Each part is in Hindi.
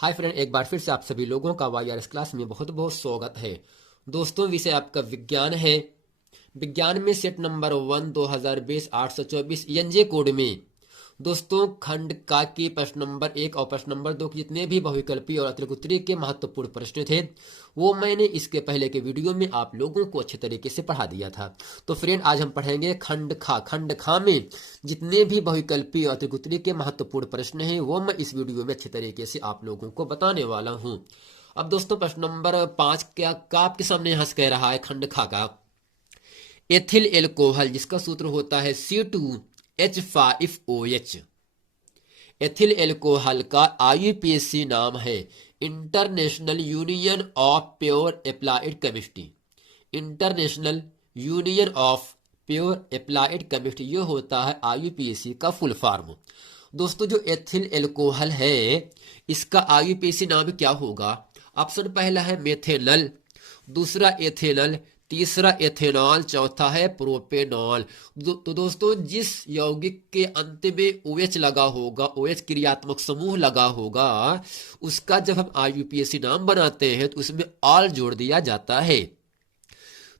हाय फ्रेंड, एक बार फिर से आप सभी लोगों का वाईआरएस क्लास में बहुत बहुत स्वागत है। दोस्तों, विषय आपका विज्ञान है। विज्ञान में सेट नंबर 1 2020 824 एनजे कोड में दोस्तों खंड का की प्रश्न नंबर 1 और प्रश्न नंबर 2 के जितने भी बहुविकल्पी और अतिरिक्त के महत्वपूर्ण प्रश्न थे वो मैंने इसके पहले के वीडियो में आप लोगों को अच्छे तरीके से पढ़ा दिया था। तो फ्रेंड, आज हम पढ़ेंगे खंड खा में जितने भी बहुविकल्पी और अतिरिक्त के महत्वपूर्ण प्रश्न हैं वो मैं इस वीडियो में अच्छे तरीके से आप लोगों को बताने वाला हूं। अब दोस्तों, प्रश्न नंबर 5 का आपके सामने यहाँ से कह रहा है खंड खा का एथिल एल्कोहल जिसका सूत्र होता है C2H5OH। एथिल एल्कोहल का IUPAC नाम है international union of pure applied chemistry. International union of pure applied chemistry ये होता है IUPAC का फुल फॉर्म। दोस्तों, जो एथिल एल्कोहल है इसका IUPAC नाम क्या होगा? ऑप्शन पहला है मेथेनल, दूसरा एथेनल, तीसरा एथेनॉल, चौथा है प्रोपेनॉल। तो दोस्तों, जिस यौगिक के अंत में OH लगा होगा, OH क्रियात्मक समूह लगा होगा, उसका जब हम IUPAC नाम बनाते हैं तो उसमें ऑल जोड़ दिया जाता है।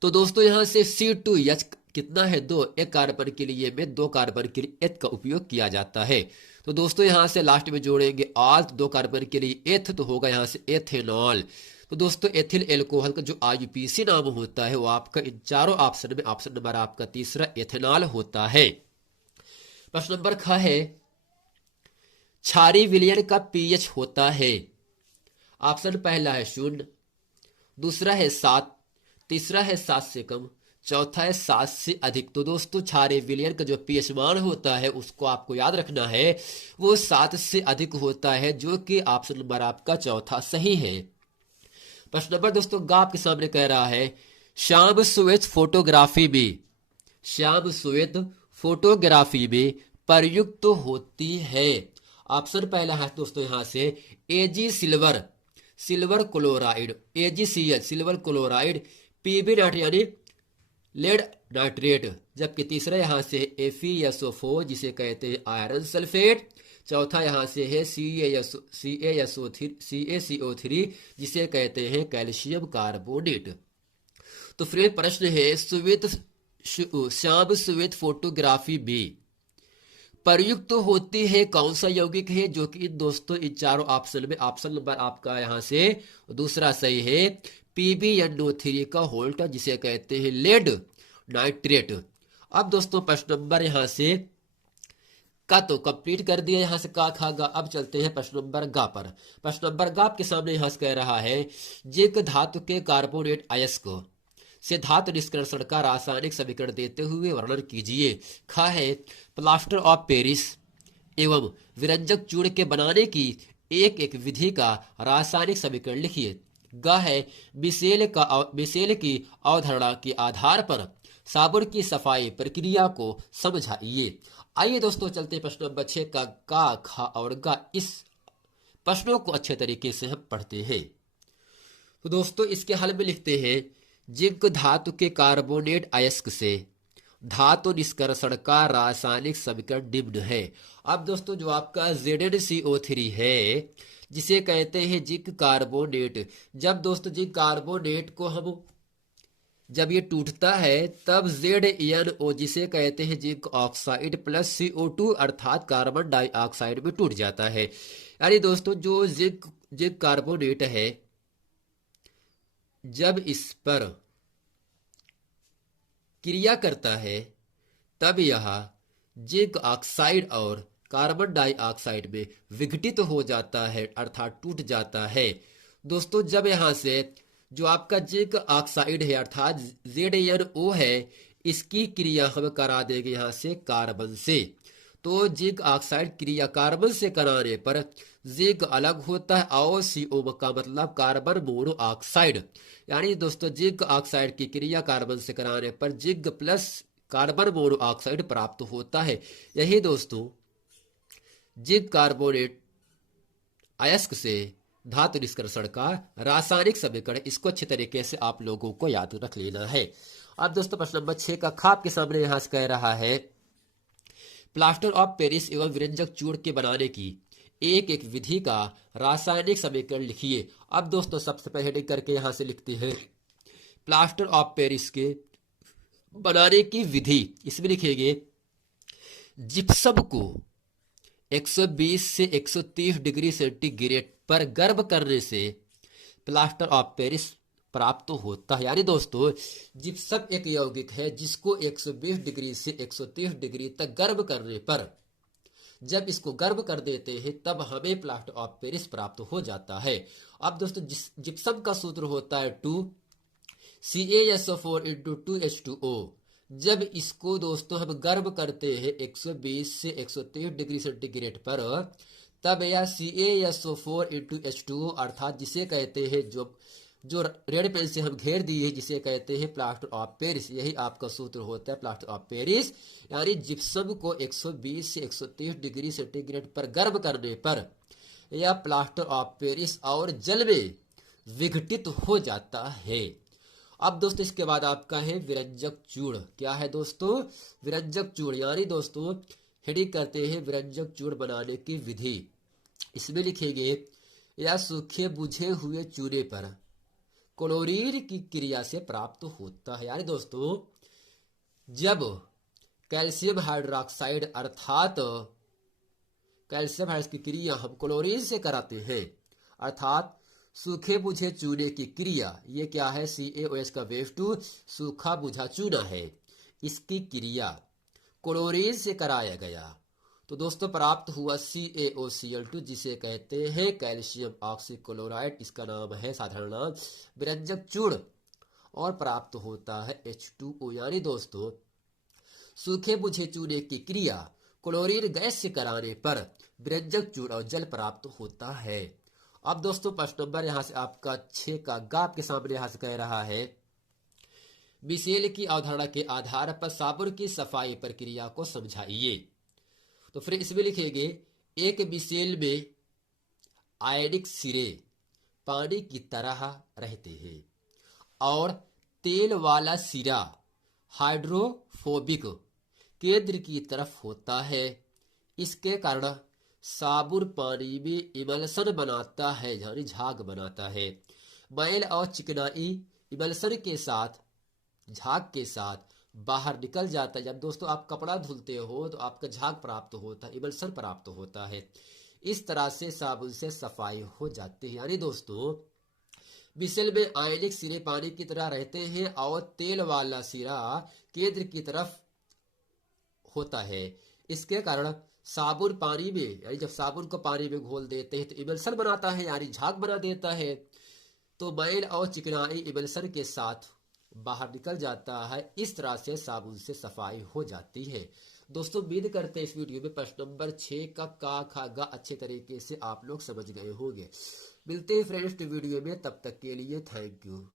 तो दोस्तों, यहां से C2H कितना है? 2। एक कार्बन के लिए में 2 कार्बन के लिए एथ का उपयोग किया जाता है। तो दोस्तों, यहां से लास्ट में जोड़ेंगे ऑल, 2 कार्बन के लिए एथ, तो होगा यहां से एथेनॉल। तो दोस्तों, एथिल एल्कोहल का जो IUPAC नाम होता है वो आपका इन चारों ऑप्शन में ऑप्शन नंबर आपका तीसरा एथेनॉल होता है। प्रश्न नंबर ख है क्षारीय विलयन का pH होता है। ऑप्शन पहला है 0, दूसरा है 7, तीसरा है 7 से कम, चौथा है 7 से अधिक। तो दोस्तों, क्षारीय विलयन का जो pH मान होता है उसको आपको याद रखना है, वो 7 से अधिक होता है, जो कि ऑप्शन नंबर आपका चौथा सही है। प्रश्न नंबर दोस्तों ग आपके सामने कह रहा है श्याम श्वेत फोटोग्राफी में, श्याम श्वेत फोटोग्राफी में प्रयुक्त होती है। ऑप्शन पहला है दोस्तों यहां से AG silver, silver chloride, AgCl silver chloride, PB nitrate यानी लेड नाइट्रेट, जबकि तीसरा यहां से FeSO4 जिसे कहते हैं आयरन सल्फेट, चौथा यहां से है CaCO3 जिसे कहते हैं कैल्शियम कार्बोनेट। तो फिर प्रश्न है श्याम श्वेत फोटोग्राफी में प्रयुक्त होती है कौन सा यौगिक है? जो कि दोस्तों इन चारों ऑप्शन में ऑप्शन नंबर आपका यहां से दूसरा सही है PbNO3 का होल्ट जिसे कहते हैं लेड नाइट्रेट। अब दोस्तों, प्रश्न नंबर यहां से का तो कंप्लीट कर दिया, यहां से का खागा। अब चलते हैं प्रश्न नंबर गा पर। प्रश्न नंबर गा आपके सामने यहां से कह रहा है जिंक धातु के कार्बोनेट अयस्क से धातु निष्कर्षण का रासायनिक समीकरण देते हुए वर्णन कीजिए। खा है प्लास्टर ऑफ पेरिस एवं विरंजक चूर्ण के बनाने की एक एक विधि का रासायनिक समीकरण लिखिए। ग है मिशेल की अवधारणा के आधार पर साबुन की सफाई प्रक्रिया को समझाइए। आइए दोस्तों, चलते प्रश्न नंबर 6 का खा और गा, इस प्रश्नों को अच्छे तरीके से हम पढ़ते हैं। तो दोस्तों, इसके हल में लिखते हैं जिंक धातु के कार्बोनेट अयस्क से धातु निष्कर्षण का रासायनिक समीकरण निम्न है। अब दोस्तों, जो आपका ZnCO3 है जिसे कहते हैं जिंक कार्बोनेट, जब दोस्तों जिंक कार्बोनेट को हम जब ये टूटता है तब ZnO जिसे कहते हैं जिंक ऑक्साइड प्लस CO2 अर्थात कार्बन डाइऑक्साइड में टूट जाता है। यानी दोस्तों, जो जिंक कार्बोनेट है जब इस पर क्रिया करता है तब यह जिंक ऑक्साइड और कार्बन डाइऑक्साइड में विघटित हो जाता है अर्थात टूट जाता है। दोस्तों, जब यहां से जो आपका जिंक ऑक्साइड है अर्थात ZnO है, इसकी क्रिया हम करा देंगे यहां से कार्बन से। तो जिंक ऑक्साइड क्रिया कार्बन से कराने पर जिंक अलग होता है और CO का मतलब कार्बन मोनोऑक्साइड, यानी दोस्तों जिंक ऑक्साइड की क्रिया कार्बन से कराने पर जिंक प्लस कार्बन मोनोऑक्साइड प्राप्त होता है। यही दोस्तों जिंक कार्बोनेट अयस्क से धातु निष्कर्षण का रासायनिक समीकरण, इसको अच्छे तरीके से आप लोगों को याद रख लेना है। अब दोस्तों, प्रश्न नंबर 6 का खा आपके सामने यहां से कह रहा है प्लास्टर ऑफ पेरिस एवं विरंजक चूर्ण के बनाने की एक एक विधि का रासायनिक समीकरण लिखिए। अब दोस्तों सबसे पहले हेडिंग करके यहां से लिखते हैं प्लास्टर ऑफ पेरिस के बनाने की विधि। इसमें लिखेंगे जिप्सम को 120 से 130 डिग्री सेंटीग्रेड पर गर्म करने से प्लास्टर ऑफ पेरिस प्राप्त होता है। यानी दोस्तों जिप्सम एक यौगिक है जिसको 120 डिग्री से 130 डिग्री तक गर्म करने पर, जब इसको गर्म कर देते हैं तब हमें प्लास्टर ऑफ पेरिस प्राप्त हो जाता है। अब दोस्तों जिप्सम का सूत्र होता है 2CaSO4 इंटू 2H2O। जब इसको दोस्तों हम गर्म करते हैं 120 से 130 डिग्री सेंटीग्रेड पर, तब यह CaSO4 इंटू H2O अर्थात जिसे कहते हैं जो रेड पेन से हम घेर दिए हैं जिसे कहते हैं प्लास्टर ऑफ पेरिस, यही आपका सूत्र होता है प्लास्टर ऑफ पेरिस। यानी जिप्सम को 120 से 130 डिग्री सेंटीग्रेड पर गर्म करने पर यह प्लास्टर ऑफ पेरिस और जल में विघटित हो जाता है। अब दोस्तों इसके बाद आपका है विरंजक चूर्ण। क्या है दोस्तों? विरंजक चूर्ण। यानी दोस्तों हेडिंग करते हैं विरंजक चूर्ण बनाने की विधि। इसमें लिखेंगे यह सूखे बुझे हुए चूने पर क्लोरीन की क्रिया से प्राप्त होता है। यानी दोस्तों जब कैल्शियम हाइड्रोक्साइड अर्थात कैल्शियम हाइड्रोक्साइड की क्रिया हम क्लोरीन से कराते हैं, अर्थात सूखे बुझे चूने की क्रिया, ये क्या है CaOH का बेस 2 सूखा बुझा चूना है, इसकी क्रिया क्लोरीन से कराया गया तो दोस्तों प्राप्त हुआ CaOCl2 जिसे कहते हैं कैल्शियम ऑक्सीक्लोराइड। इसका नाम है साधारण नाम विरंजक चूर्ण और प्राप्त होता है H2O। यानी दोस्तों सूखे बुझे चूने की क्रिया क्लोरीन गैस से कराने पर विरंजक चूर्ण और जल प्राप्त होता है। अब दोस्तों प्रश्न नंबर यहां से आपका 6 का गा आपके सामने यहां से कह रहा है मिशेल की अवधारणा के आधार पर साबुन की सफाई प्रक्रिया को समझाइए। तो फिर इसमें लिखेंगे एक मिशेल में आयनिक सिरे पानी की तरह रहते हैं और तेल वाला सिरा हाइड्रोफोबिक केंद्र की तरफ होता है। इसके कारण साबुन पानी में इमल्सन बनाता है, यानी झाग बनाता है। मैल और चिकनाई इमल्सन के साथ झाग के साथ बाहर निकल जाता है। जब दोस्तों आप कपड़ा धुलते हो तो आपका झाग प्राप्त होता है, इमल्सन प्राप्त होता है। इस तरह से साबुन से सफाई हो जाती है। यानी दोस्तों मिशेल में आयनिक सिरे पानी की तरह रहते हैं और तेल वाला सिरा केंद्र की तरफ होता है। इसके कारण साबुन पानी में, यानी जब साबुन को पानी में घोल देते हैं तो इमल्सन बनाता है, यानी झाग बना देता है। तो मैल और चिकनाई इमल्सन के साथ बाहर निकल जाता है। इस तरह से साबुन से सफाई हो जाती है। दोस्तों उम्मीद करते हैं इस वीडियो में प्रश्न नंबर 6 का खा गा अच्छे तरीके से आप लोग समझ गए होंगे। मिलते हैं फ्रेंड्स वीडियो में, तब तक के लिए थैंक यू।